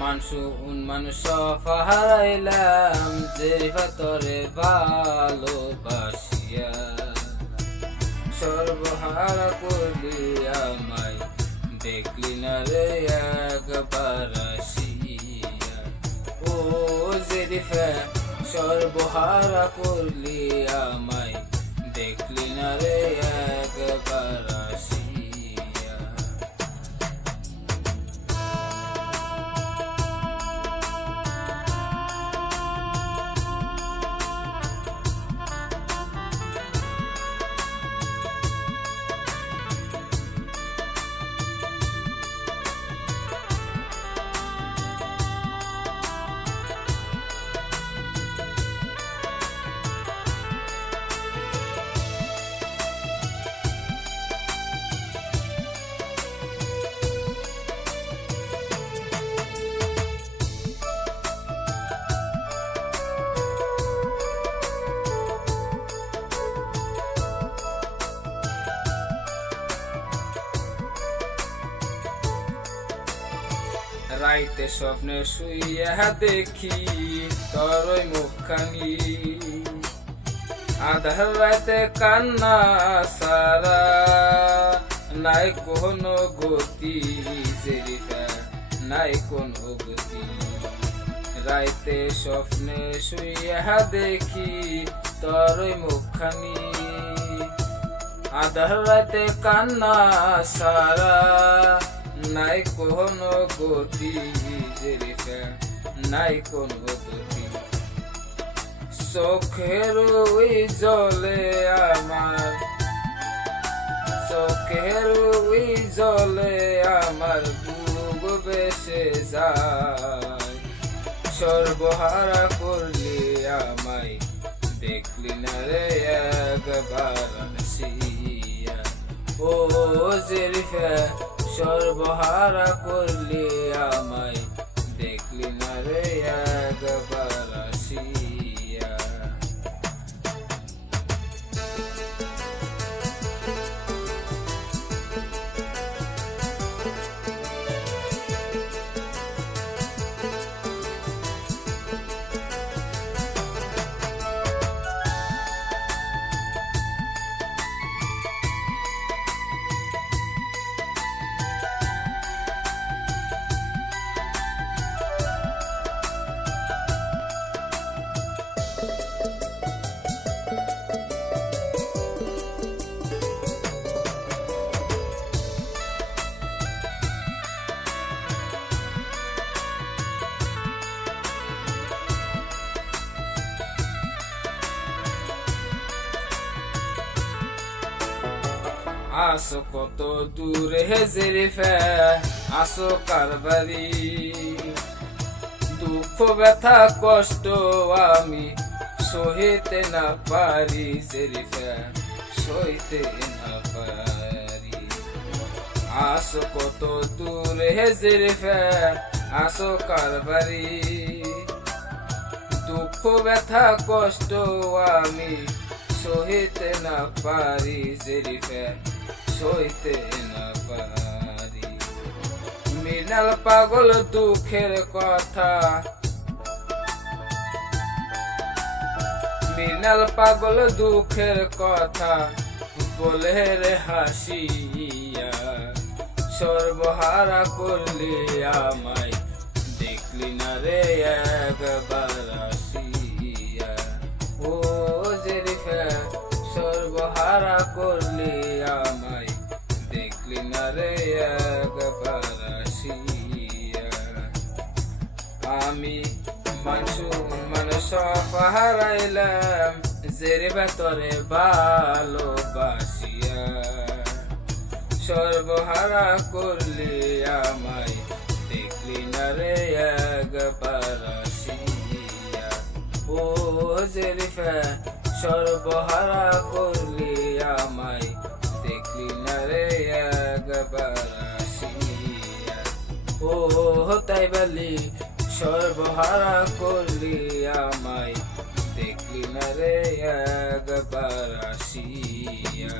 মানুষ হারাইলাম যে ভেতরে ভালোবাসিয়া, সর্বহারা করলি আমায় দেখলি না রে একবার আসিয়া। ও জেরিফা সর্বহারা করলি আমায় দেখলি না রে একবার আসিয়া। রাইতে স্বপ্নে শুইয়া দেখি তোর ওই মুখখানি, আধার রাতে কান্না সারা নাই কোনো গতি, জেরিফা নাই কোনো গতি। রাইতে স্বপ্নে শুইয়া দেখি তোর ওই মুখখানি, আধার রাতে কান্না সারা নাই কোনো গতি, জেরিফা নাই কোনো গতি। চোখের ওই জলে আমার, চোখের ওই জলে আমার বুক বেসে যায়, সর্বহারা করলি আমায় দেখলি না রে একবার আসিয়া। ও জেরিফা সর্বহারা করলি আমায় দেখলি না রে একবার আসিয়া। আসো কত দূরে জেরিফা, আসো কারবারি, দুঃখ ব্যথা কষ্ট আমি সহিতে না পারি, জেরিফা সইতে না পারি। আসো কত দূরে জেরিফা, আসো কারবারি, দুঃখ ব্যথা কষ্ট আমি সহিতে না পারি, জেরিফা সইতে না পারি। মৃণাল পাগল দুঃখের কথা, মৃণাল পাগল দুঃখের কথা বলে রে হাসিয়া, সর্বহারা করলি আমায় দেখলি না রে একবার আসিয়া। ও জেরিফা সর্বহারা করলি আমায় দেখলি না রে একবার আসিয়া। আমি মানুষ হারাইলাম জেরিফা তোরে ভালোবাসিয়া, সর্বহারা করলি আমায় দেখলি না রে একবার আসিয়া। ও জেরিফা সর্বহারা করলি আমায় দেখলি না রে একবার আসিয়া। ও তাই বলি সর্বহারা করলি আমায় দেখলি না রে একবার আসিয়া।